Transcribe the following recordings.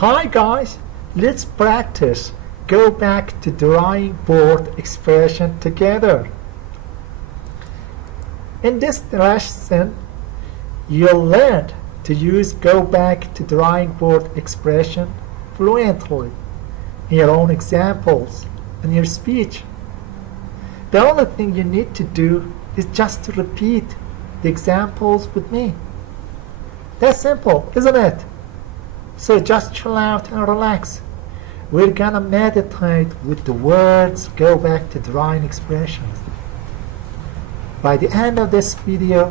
Hi guys, let's practice go back to drawing board expression together. In this lesson, you'll learn to use go back to drawing board expression fluently in your own examples and your speech. The only thing you need to do is just to repeat the examples with me. That's simple, isn't it? So just chill out and relax. We're gonna meditate with the words go back to drawing expressions. By the end of this video,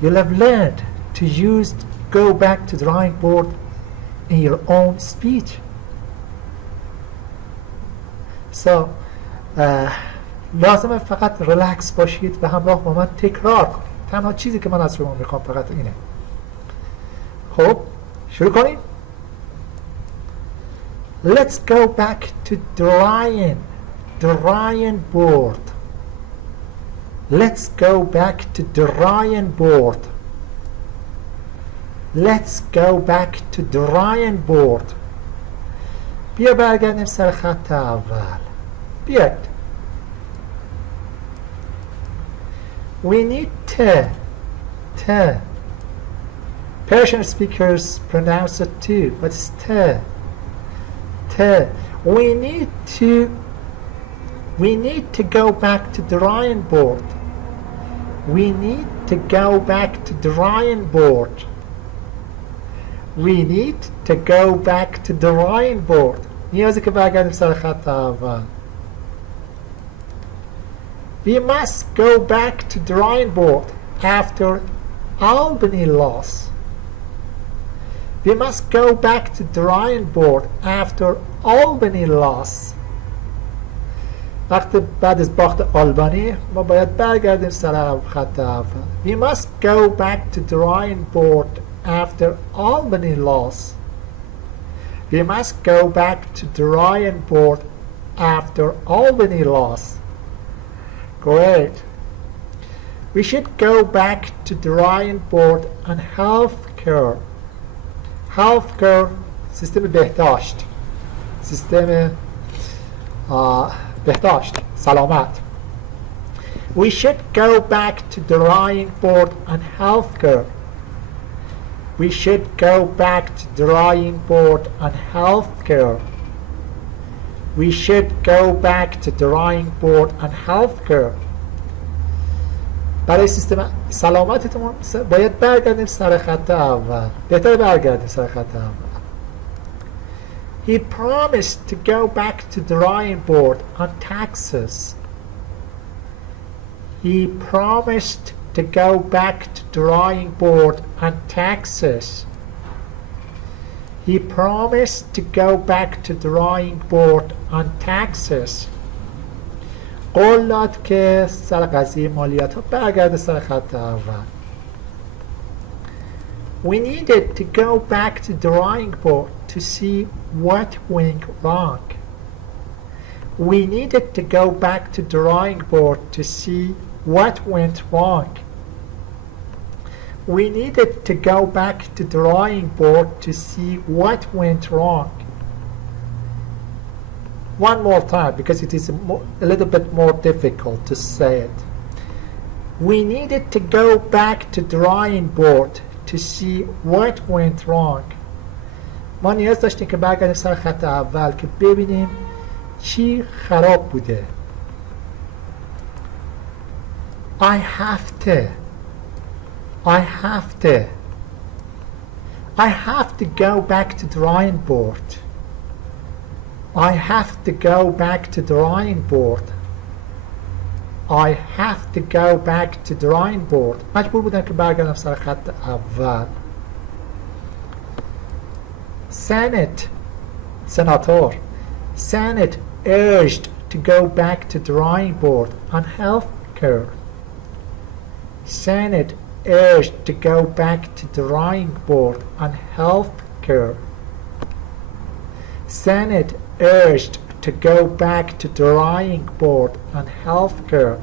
you'll have learned to use go back to drawing board in your own speech. So لازمه فقط ریلکس باشید و همراه با من تکرار کنید. تنها چیزی که من از شما میخوام فقط اینه. خب شروع کنیم. Let's go back to drawing board. Let's go back to drawing board. Let's go back to drawing board. بیا برگردیم سر خط اول. بیاید. We need t. Persian speakers pronounce it too, but it's t. We need to go back to drawing board. We need to go back to drawing board. We need to go back to drawing board. نیازی که برگردیم سر خط اول. We must go back to drawing board after Albany loss. We must go back to drawing board after Albany loss. وقتی بعد از باخت آلبانی ما باید برگردیم سر خط اول. We must go back to drawing board after Albany loss. We must go back to drawing board after Albany loss. Great. We should go back to drawing board on healthcare. Healthcare سیستم بهداشت. سیستم بهداشت. سلامت. We should go back to drawing board on healthcare. We should go back to drawing board on healthcare. We should go back to drawing board on healthcare. برای سیستم سلامتتون باید برگردیم سر خط اول. بهتر برگردیم سر خط اول. He promised to go back to drawing board on taxes. He promised to go back to drawing board on taxes. He promised to go back to drawing board on taxes. قول داد که سر قضیه مالیات ها برگرده سر خط اول. We needed to go back to drawing board to see what went wrong. We needed to go back to drawing board to see what went wrong. We needed to go back to drawing board to see what went wrong. One more time because it is a little bit more difficult to say it. We needed to go back to drawing board to see what went wrong. ما نیاز داشتیم که برگردیم سر خط اول که ببینیم چی خراب بوده. I have to go back to drawing board. I have to go back to drawing board. I have to go back to drawing board. مجبور بودم که برگردم سر خط اول. Senate urged to go back to drawing board on healthcare. Senate urged to go back to drawing board on healthcare. Senate urged to go back to drawing board on healthcare.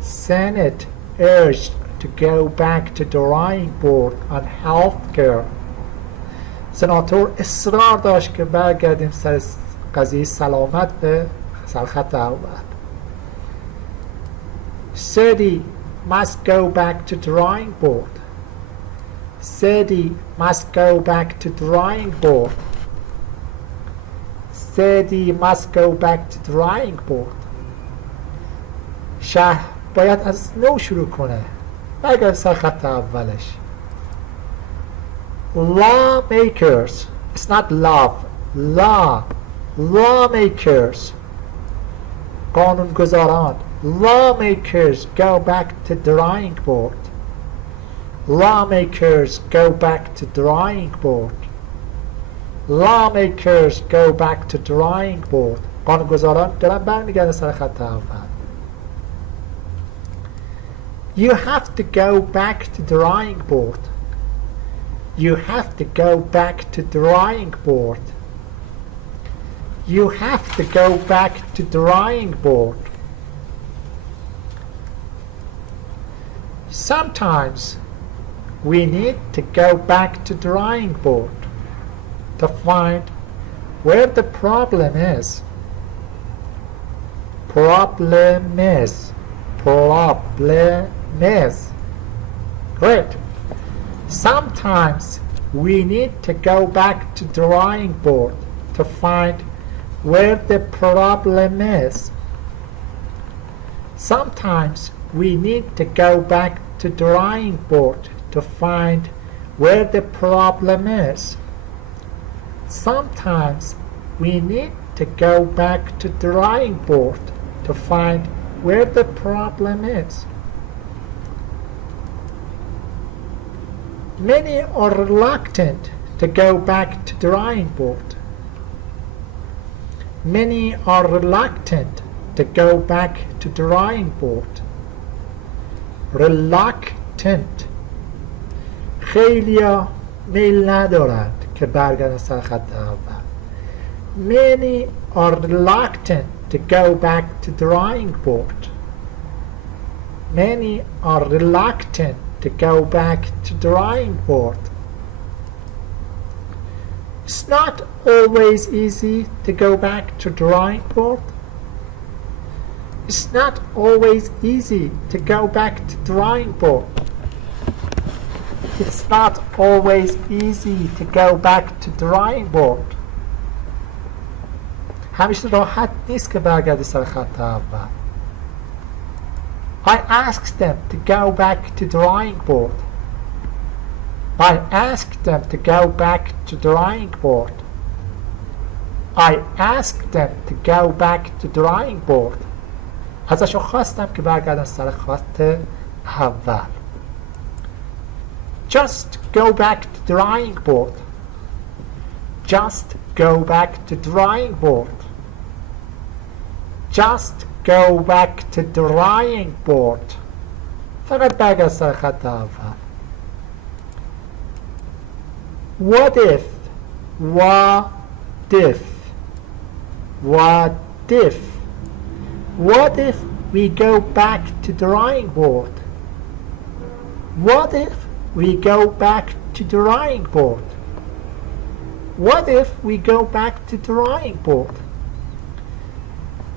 Senate urged to go back to drawing board on healthcare. سناتور اصرار داشت که برگردیم سر قضیه سلامت به سرخط اول. Said he must go back to drawing board. Said he must go back to drawing board. Said he must go back to drawing board. شهر باید از نو شروع کنه. برگرد سر خط اولش. Lawmakers. It's not love. Law. Lawmakers. قانونگذاران. Lawmakers go back to drawing board. Lawmakers go back to drawing board. Lawmakers go back to drawing board. قانونگذاران دارن برمیگردن سر خط اول. You have to go back to drawing board. You have to go back to drawing board. You have to go back to drawing board. Sometimes we need to go back to drawing board to find where the problem is. Problem is. Great. Sometimes we need to go back to drawing board to find where the problem is. Sometimes we need to go back to drawing board to find where the problem is. Sometimes we need to go back to drawing board to find where the problem is. Many are reluctant to go back to drawing board. Many are reluctant to go back to drawing board. Reluctant. خیلیا میل ندارند که برگردن سر خط اول. Many are reluctant to go back to drawing board. Many are reluctant to go back to drawing board. It's not always easy to go back to drawing board. It's not always easy to go back to drawing board. It's not always easy to go back to drawing board. همیشه راحت نیست که برگردی سر خط اول. I asked them to go back to drawing board. I asked them to go back to drawing board. I asked them to go back to drawing board. ازشون خواستم که برگردن سر خط اول. Just go back to drawing board. Just go back to drawing board. Just go back to drawing board. فقط برگرد سر خط اول. What if? What if? What if? What if we go back to drawing board? What if we go back to drawing board? What if we go back to drawing board?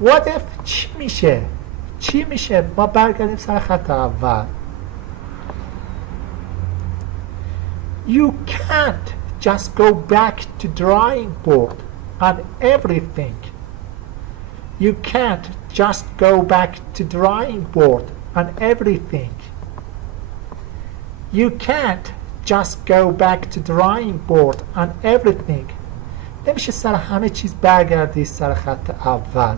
What if چی میشه؟ چی میشه؟ ما برگردیم سر خط اول. You can't just go back to drawing board on everything. You can't just go back to drawing board on everything. You can't just go back to drawing board on everything. نمیشه سر همه چیز برگردی سر خط اول.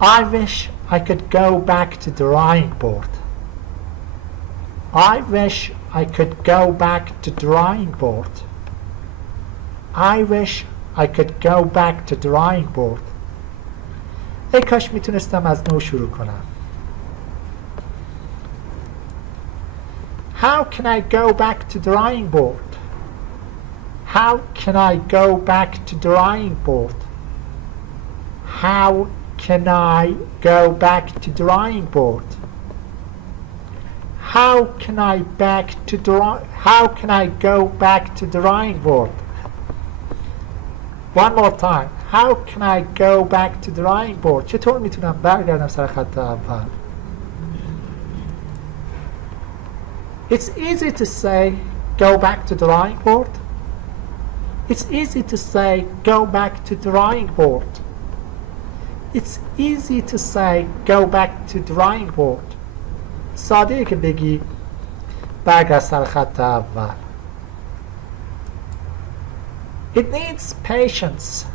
I wish I could go back to drawing board. I wish I could go back to drawing board. I wish I could go back to drawing board. ای کاش میتونستم از نو شروع کنم. How can I go back to drawing board? How can I go back to drawing board? How can I go back to drawing board? how can I go back to drawing board? One more time. How can I go back to drawing board? چطور میتونم برگردم سر خط اول؟ It's easy to say go back to drawing board. It's easy to say go back to drawing board. It's easy to say go back to drawing board. ساده که بگی برگرد سر خط اول. It needs patience.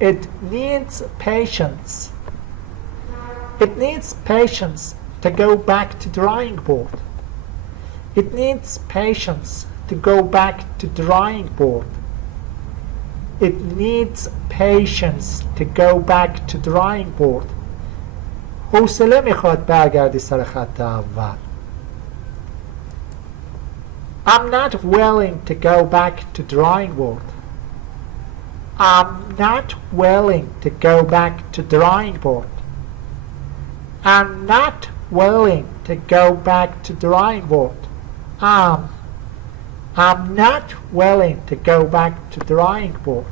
It needs patience. It needs patience to go back to drawing board. It needs patience to go back to drawing board. It needs patience to go back to drawing board. حوصله میخواد برگردی سر خط اول. I'm not willing to go back to drawing board. I'm not willing to go back to drawing board. I'm not willing to go back to drawing board. I'm not willing to go back to drawing board.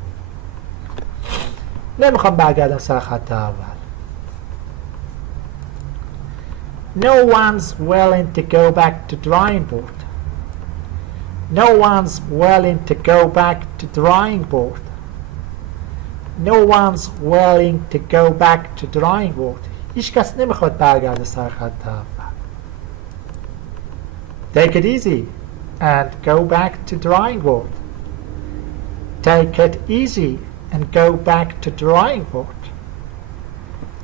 نمیخوام برگردم سر خط اول. No one's willing to go back to drawing board. No one's willing to go back to drawing board. No one's willing to go back to drawing board. هیچ کس نمیخواد برگرده سر خط اول. Take it easy and go back to drawing board. Take it easy and go back to drawing board.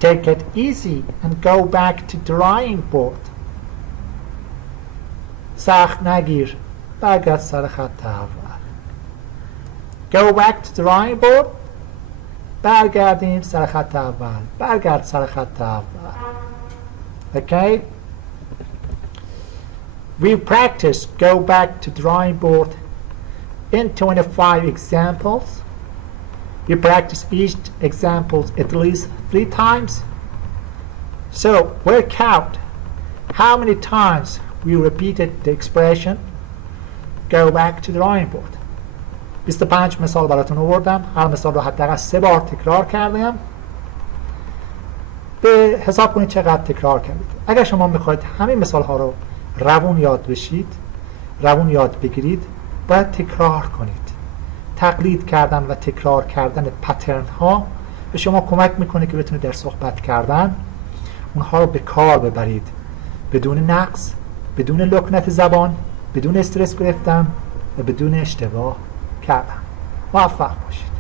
Take it easy and go back to drawing board. سخت نگیر. برگرد سر خط اول. Go back to drawing board. برگردیم سر خط اول. برگرد سر خط اول. Okay? We practice go back to drawing board in 25 examples. We practice each example at least 3 times. So work out how many times we repeated the expression go back to drawing board. 25 مثال براتون آوردم. هر مثال رو حداقل 3 بار تکرار کردم. به حساب کنید چقدر تکرار کردید. اگر شما میخواید همین مثال ها رو روون یاد بشید، روون یاد بگیرید، باید تکرار کنید. تقلید کردن و تکرار کردن پترن ها به شما کمک میکنه که بتونید در صحبت کردن اونها رو به کار ببرید بدون نقص، بدون لکنت زبان، بدون استرس گرفتن و بدون اشتباه کردن. موفق باشید.